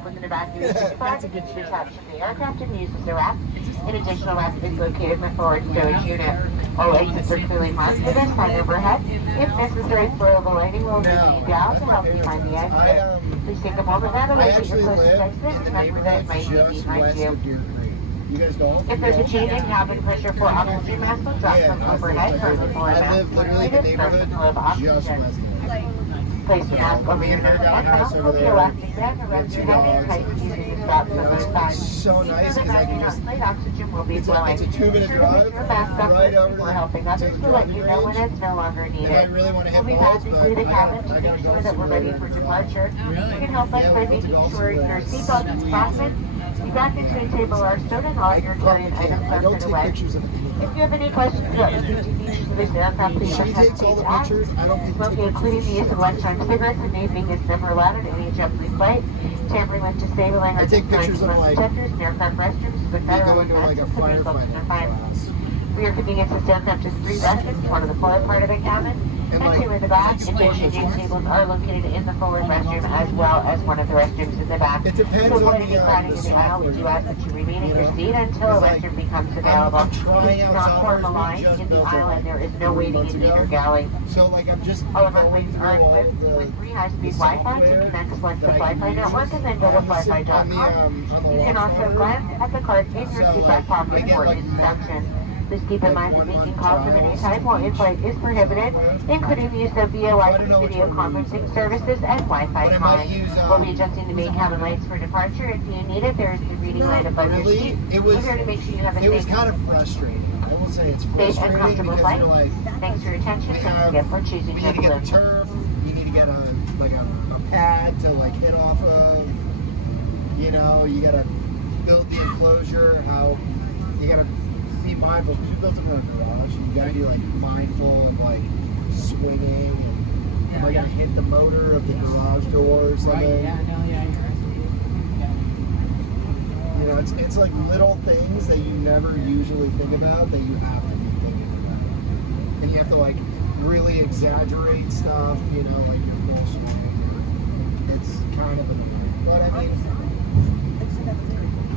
with an evacuation flag attached to the aircraft and used as a wrap. An additional wrap is located in the forward stowage unit. All exits are clearly marked with a sign overhead. If necessary, spoilable lighting will remain down to help you find the exit. Please take a moment now to locate your closest exit. Remember that it might be behind you. You guys don't? If there's a change in cabin pressure for oxygen mask, will drop from overhead for the floor mask. Literally the neighborhood just west of Place the mask over your nose and mouth. Pull the elastic band around your head and tighten using the straps on both sides. It's so nice because I can just... Oxygen will be flowing. It's a 2-minute drive right over We're helping others to let you know when it's no longer needed. I really want to hit We'll be balls, passing but through the cabin to I make gotta sure go that we're ready for departure. You can help us by making sure your seatbelt is fastened. You back into a table are stowed and all your carry-on items are put away. If you have any questions about the safety features of this aircraft, please don't hesitate to ask. Smoking, including the use of electronic cigarettes and vaping, is never allowed on any JetBlue flight. Tampering with disabling or destroying smoke detectors in aircraft restrooms is a federal offense and could result in a fine. For your convenience, this aircraft has 3 restrooms, one in the forward part of the cabin and 2 in the back. Individual tables are located in the forward restroom as well as one of the restrooms in the back. It depends to avoid on any crowding in the aisle, we do ask that you remain in your seat until a restroom becomes available. Please do not form a line in the aisle and there is no waiting in either galley. So like I'm just All of our planes are equipped with 3 high-speed Wi-Fi to connect to select the Wi-Fi network and then go to flyfi.com. You can also glance at the card in your seat back pocket for instructions. Please keep in mind that making calls from any time while in flight is prohibited, including the use of VoIP video conferencing services and Wi-Fi calling. We'll be adjusting the main cabin lights for departure. If you need it, there is the reading light above your seat. We're here to make sure you have a safe, kind of frustrating. I will say it's safe frustrating and comfortable because flight. you're like, Thanks for your attention. Thanks again for choosing we need to get a JetBlue. turf, you need to get a pad to like hit off of, you know, you gotta build the enclosure, how you gotta be mindful because you built it in a garage. You gotta be like mindful of like swinging. And, like, I hit the motor of the garage door or something. Right, yeah, no, yeah, You know, it's like little things that you never usually think about that you have to be thinking about. And you have to like really exaggerate stuff, you know, like your bullshit. It's kind of annoying. But I mean,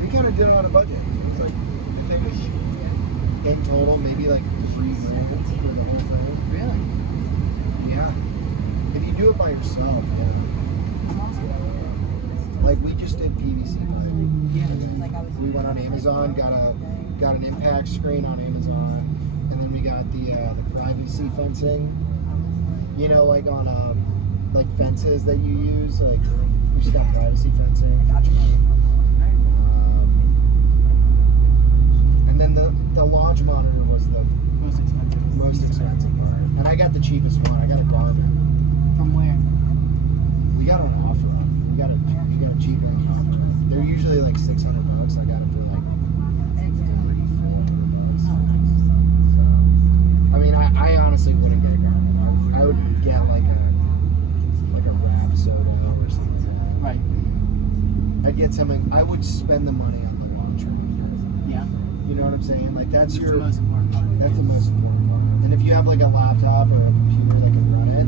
we kind of did it on a budget. It's like, I think we in total, maybe like 3 minutes for the whole thing. Really? Yeah. If you do it by yourself, yeah. Like we just did PVC pipe. We went on Amazon, got an impact screen on Amazon, and then we got the privacy fencing. You know, like on like fences that you use, like we just got privacy fencing. And then the launch monitor was the most expensive part. And I got the cheapest one. I got a Garmin. From where? We got an offer. We got a cheaper offer. They're usually like $600. I got it for like $3. I mean, I honestly wouldn't get a Garmin. I would get like a wrap soda or something. Right. I'd get something. I would spend the money on the launcher. Yeah. You know what I'm saying? Like that's the most important part. That's the most important part. And if you have like a laptop or a computer that can run it,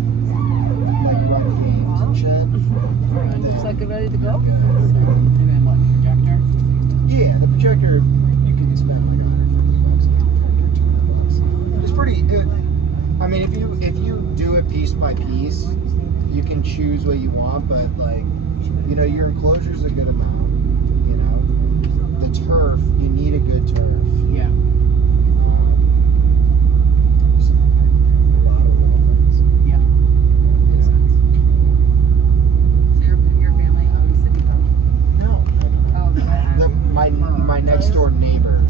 like run games and shit. Looks like it's ready to go. And then what? Projector? Yeah, the projector you can spend like $150 on the projector, $200. It's pretty good. I mean, if you do it piece by piece, you can choose what you want, but like, you know, your enclosure's a good amount. You know, the turf, you need a good turf. Yeah. Just a lot of little things. Yeah. Makes sense. So your family owns City Phone? No. Oh, My next door neighbor.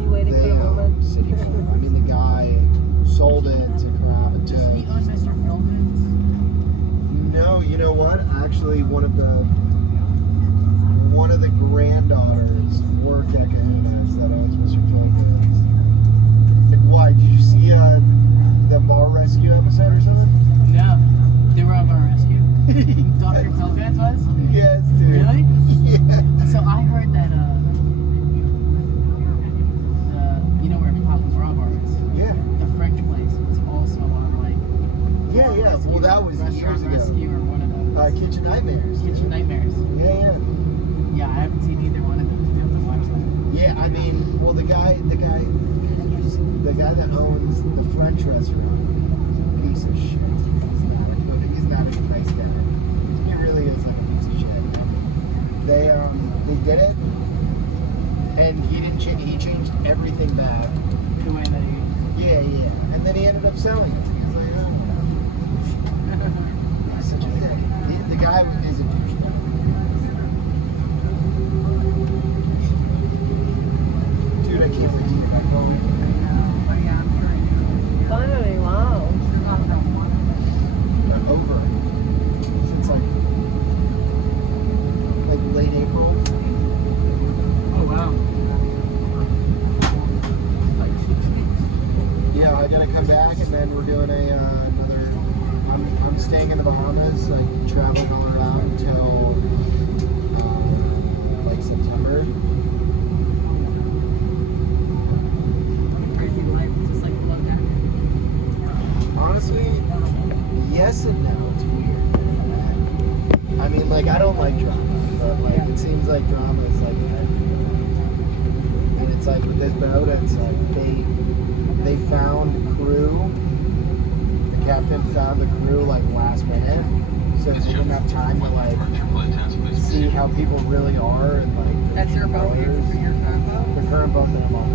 You waiting for They the moment? City Phone. I mean, the guy sold it to grab it to. Does he own Mr. Philbin's? No, you know what? Actually, one of the granddaughters worked at NAS that owns Mr. Philbin's. And why? Did you see the bar rescue episode or something? No. They were on our rescue? Dr. Philbin's was? Yes, dude. Really? Yeah. So I heard that, you know where Papa's Raw Bar is? Yeah. The French place was also on, like, Yeah, yeah. Well, that was years Restaurant ago. Rescue or one of those. Kid Kitchen Nightmares. Kitchen Nightmares. Yeah. Yeah, I haven't seen either one of those. I have to watch them. Yeah, I mean, well, the guy that owns the French restaurant, piece of shit. He's not a nice guy. He really is like a piece of shit. They did it, and he didn't change. He changed everything back. The way that Yeah, and then he ended up selling it. He was like, oh. He's such a dick. The guy is a douchebag. Dude, I can't believe you're not going. Finally, wow. They're over. Since like late April. Oh, wow. Yeah, I gotta come back, and then we're doing another. I'm staying in the Bahamas, like traveling all around until like September. Crazy life. Just like love that. Honestly, yes and no. It's weird. I mean, like, I don't like drama, but like it seems like drama is like, and it's like with this boat, it's like they found crew. The captain found the crew like last minute, so they didn't have time to like see how people really are and like. That's your boat, your current boat? The current boat that I'm on.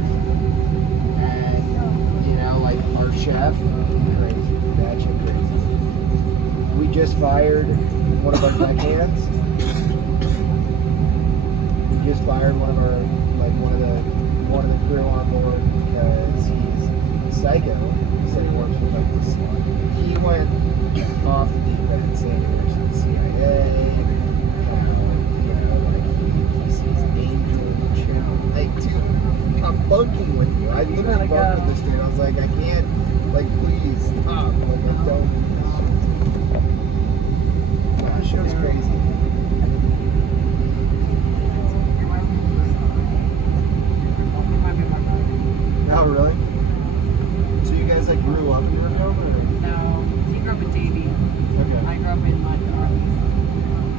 And you know, like our chef, crazy, batshit crazy. We just fired one of our deckhands. We just fired one of the crew on board because he's psycho. He said he works with like this. He went off the deep end saying he works for the CIA. He sees angel channel. Like, dude, I'm bunking with you. I literally bunked with this dude. I was like, I can't, like, please stop. Like, I don't do this. Gosh, it was crazy. Oh, really? So you guys like grew up here, or? No, he grew up in Davie. Okay. I grew up in like the Northeast.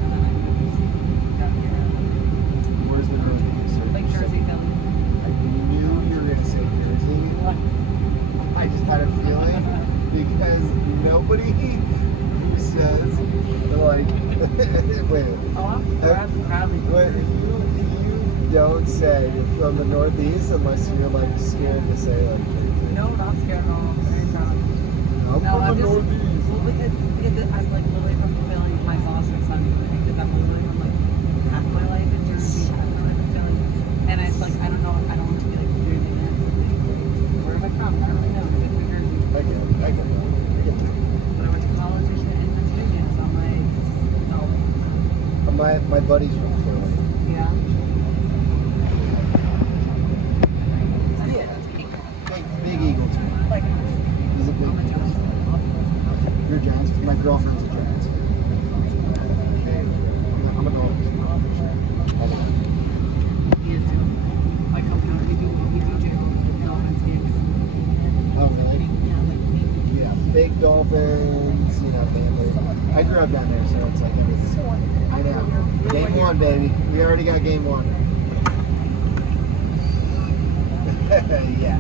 And then I moved down here. Where's the Northeast? Like Jersey, Philly. I knew you were gonna say Jersey. I just had a feeling because nobody who says like wait. Oh, I'm proudly. Wait, you don't say you're from the Northeast unless you're like scared to say like Jersey. No, not scared at all. Very proud. I'm No, from I'm the just, Northeast. well, because I'm like literally from Philly. My boss makes fun of me because I'm literally from like half my life in Jersey, half my life in Philly. And it's like, I don't know, I don't want to be like Jersey man. Where am I from? I don't really know. It's New Jersey. I get it. But I went to college in Pennsylvania, so I'm like, no. My buddy's from Philly. Yeah. Big Eagle too. He's a big. You're a Giants. My girlfriend's a Giants. I'm a Dolphins. He is too. My company already do Dolphins games. Oh, really? Yeah, like me. Yeah, big Dolphins, you know, family. I grew up down there, so it's like everything. I know. Game one, baby. We already got game one. Yeah,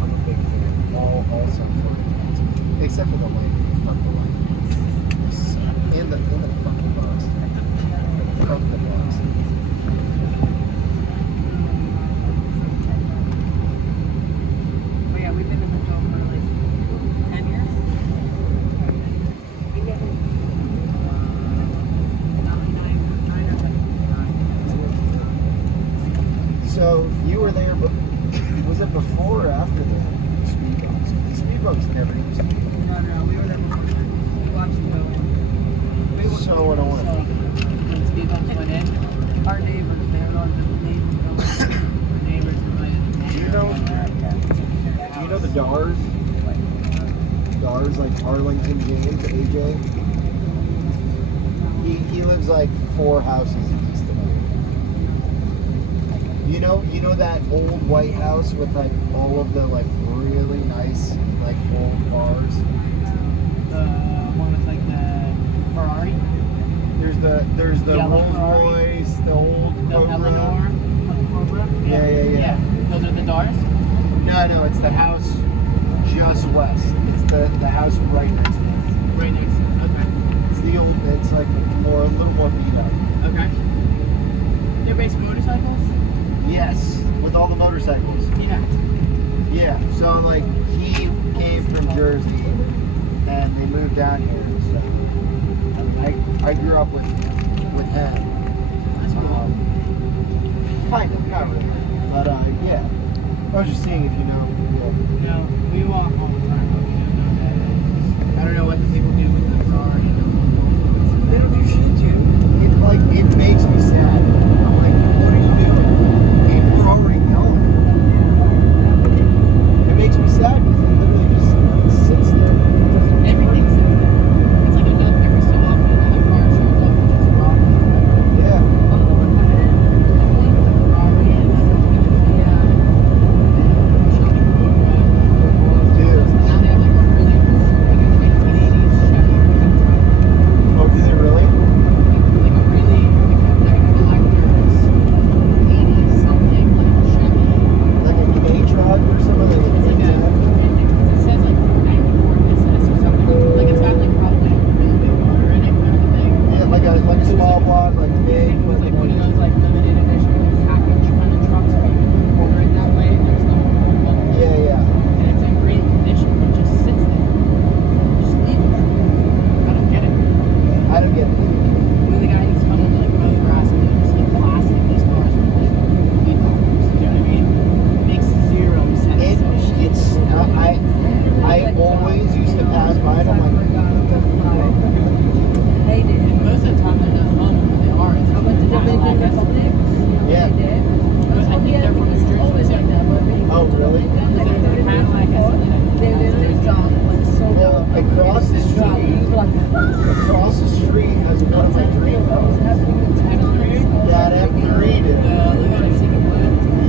I'm a big fan. Also for except for the Lightning. Fuck the Lightning. And the fucking Bucks. Fuck the Bucks. But yeah, we've been in the dome for like 10 years. 9 or 10. So you were there, but was it before or after the speed bumps? The speed bumps never used to be. No, we were there before that. We watched them go in. So annoying. So when the speed bumps went in, our neighbors, they were on the neighbors Do you know the Dars? Dars, like Arlington James, AJ? He lives like 4 houses east of me. You know that old White House with like all of the like really nice like old cars? The one with like the Ferrari. There's the Yellow Rolls Ferrari. Royce, the old The Cobra. Eleanor. Yeah. Those are the doors? No, it's the house just west. It's the house right next to it. Right next to it. Okay. It's the old. It's like a little more beat up. Okay. They're based motorcycles? Yes, with all the motorcycles. Yeah. Yeah. So like he came from Jersey, and they moved down here. So I grew up with him. That's cool. Kind of, not really. But yeah. I was just seeing if you know. No, we walk all the time, but we don't know that is. I don't know what the people do with the Ferrari. They don't do shit, dude. It makes me sad. I'm like, what are you doing? Hey, we're already going. It makes me sad because it literally just sits there. Everything sits there. It's like every so often another car shows up, which is wrong. Yeah. Dude. Now they have like a really like a 1980s Chevy pickup truck. Oh, is it really? Like a really like a collector's 80s something like Chevy. Like a K truck or something? Like It's like it says like 94 SS or something. Like it's got like probably a really big motor in it kind of thing. yeah, like a small block, like big. It was like one of those like limited edition like package kind of trucks where you can order it that way. There's no Yeah. and it's in great condition, but just sits there. Just leave it. I don't get it. I don't get it. When the guy used to come to like mow the grass and they're just like blasting these cars with like weed bombs, you know what I mean? It makes zero sense. I always used to pass by and I'm like, They did. And most of the time they're not fun when they are. It's I went to Dominican Republic. yeah. They did. I think they're from New It's Jersey. always like that, but they Oh, really? They literally drop like so Well, across the drop. street, You like, across the street has one of my dream houses. That M3 did.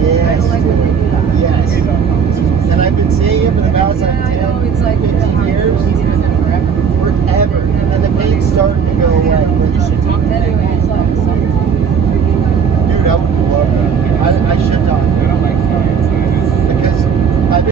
Yes. Yes. And I've been seeing it for the past like 10, 15 years.